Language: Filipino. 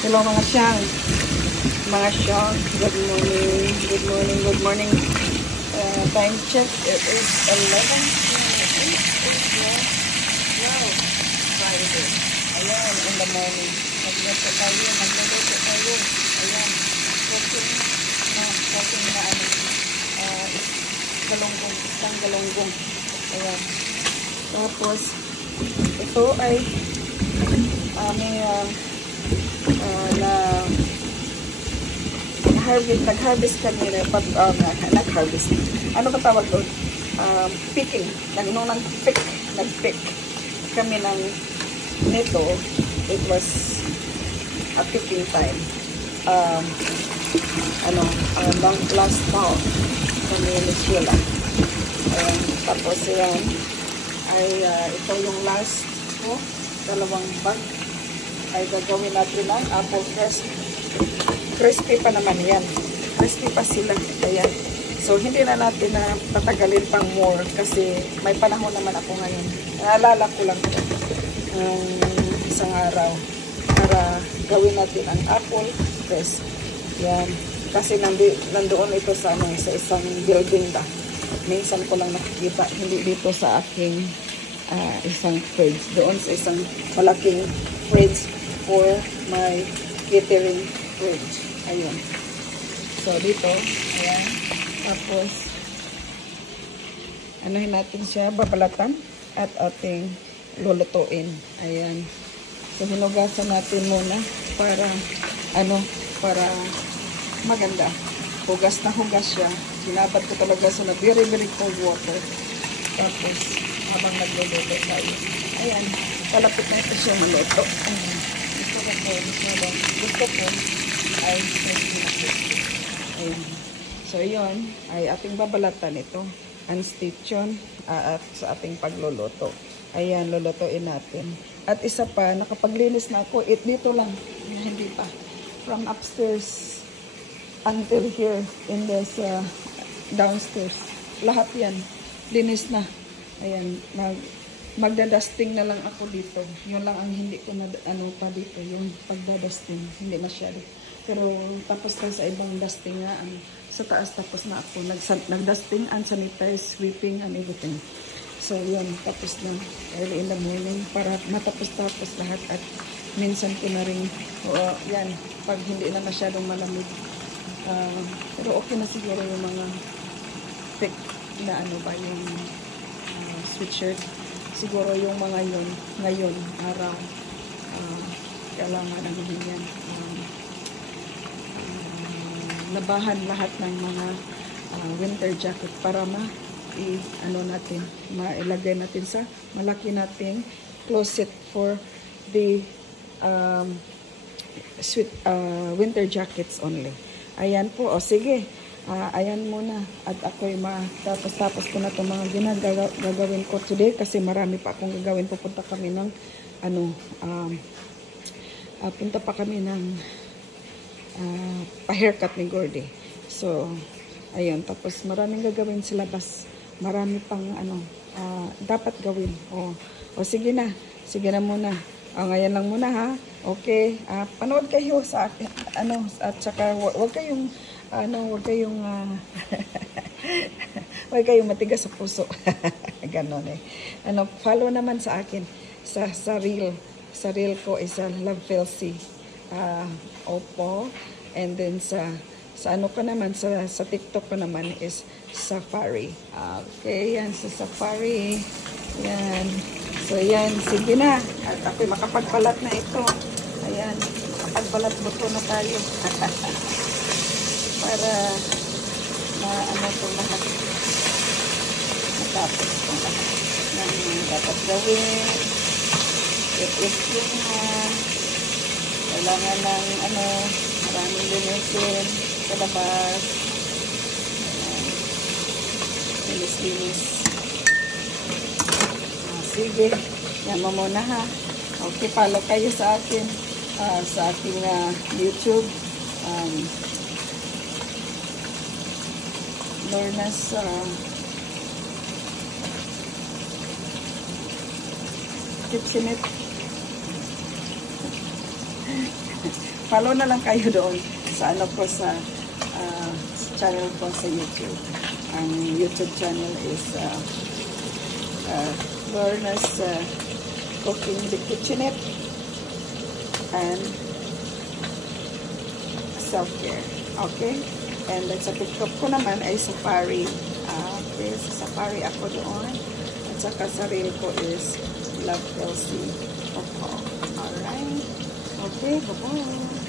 Hello mga siyang. Mga siyang. Good morning. Good morning. Good morning. Time check. It is 11. Wow. Friday. Ayan. In the morning. Nagluto tayo. Ayan. Cooking na ano. Galonggong. Isang galonggong. Ayan. Tapos, ito ay aming nag-harvest kami nag-harvest. Ano ba tawag doon? Picking. Nung nag-pick kami nito. It was a picking time. Last fall kami Venezuela. Tapos yan ay ito yung last ko. Dalawang bag ay gagawin natin ng apple crisp. Crispy pa naman yan. Crispy pa sila. Ayan. So, hindi na natin na tatagalin pang more kasi may panahon naman ako ngayon. Naalala ko lang isang araw para gawin natin ang apple crisp. Yan. Kasi nandoon ito sa isang building ba. Minsan ko lang nakikita. Hindi dito sa aking isang fridge. Doon sa isang malaking fridge for my catering fridge. Ayun. So, dito. Ayan. Tapos, anuhin natin siya, babalatan at ating lulutuin. Ayan. So, hinugasan natin muna para, para maganda. Hugas na hugas siya. Sinabad ko talaga sa very, very cold water. Tapos, habang nagluluto tayo. Ayan. Palapit na ito siya maluto. Ayan. Gusto ko ay ayan. So, yun ay ating babalatan ito. Unstitch yun at sa ating pagluluto. Ayan, lulutuin natin. At isa pa, nakapaglinis na ako. Dito lang. Hindi pa. From upstairs until here in this downstairs. Lahat yan. Linis na. Ayan. Magdadusting na lang ako dito. Yun lang ang hindi ko na pa dito. Yung pagdadusting. Hindi masyado. Pero tapos tayo sa ibang dusting nga. Sa taas tapos na ako. Nagdusting and sanitize, sweeping and everything. So yun. Tapos na early in the morning. Para matapos-tapos lahat. At minsan ko na rin yan. Pag hindi na masyadong malamig. Pero okay na siguro yung mga thick na yung sweatshirt. Siguro yung mga yun, ngayon, araw, kailangan namin yan. Labahan lahat ng mga winter jacket para mailagay natin sa malaki nating closet for the winter jackets only. Ayan po, sige. Ayan muna. At ako'y tapos ko na itong mga gagawin ko today kasi marami pa akong gagawin. Pupunta kami ng punta pa kami ng pa-haircut ni Gordy. So, ayun. Tapos maraming gagawin sa labas. Marami pang dapat gawin. O sige na. Sige na muna. Ngayon lang muna ha. Okay. Panood kayo sa akin. At saka huwag kayong huwag kayong matigas sa puso. Ganon eh. Follow naman sa akin sa reel. Sa reel ko is Love Felsi. Opo. And then sa ko naman, sa TikTok ko naman is Safari. Okay, yan sa Safari. Yan. So yan, sige na. At ako'y makapagbalat na ito. Ayan, makapagbalat buto na tayo. Para itong lahat. Matapos itong lahat ng dapat gawin. It yung kailangan ng maraming linisin sa labas. Linis. Sige, yan mo muna ha. Okay, follow kayo sa akin sa aking YouTube. Lorna's Tips in it. Follow na lang kayo doon sa ano ko sa channel ko sa YouTube. Ang YouTube channel is Lorna's Cooking the Kitchenette and Self-Care. Okay? And then sa TikTok ko naman ay Safari. Okay, sa Safari ako doon. At saka sa reel ko is Love Elsie. Okay. Alright. Okay, bye-bye.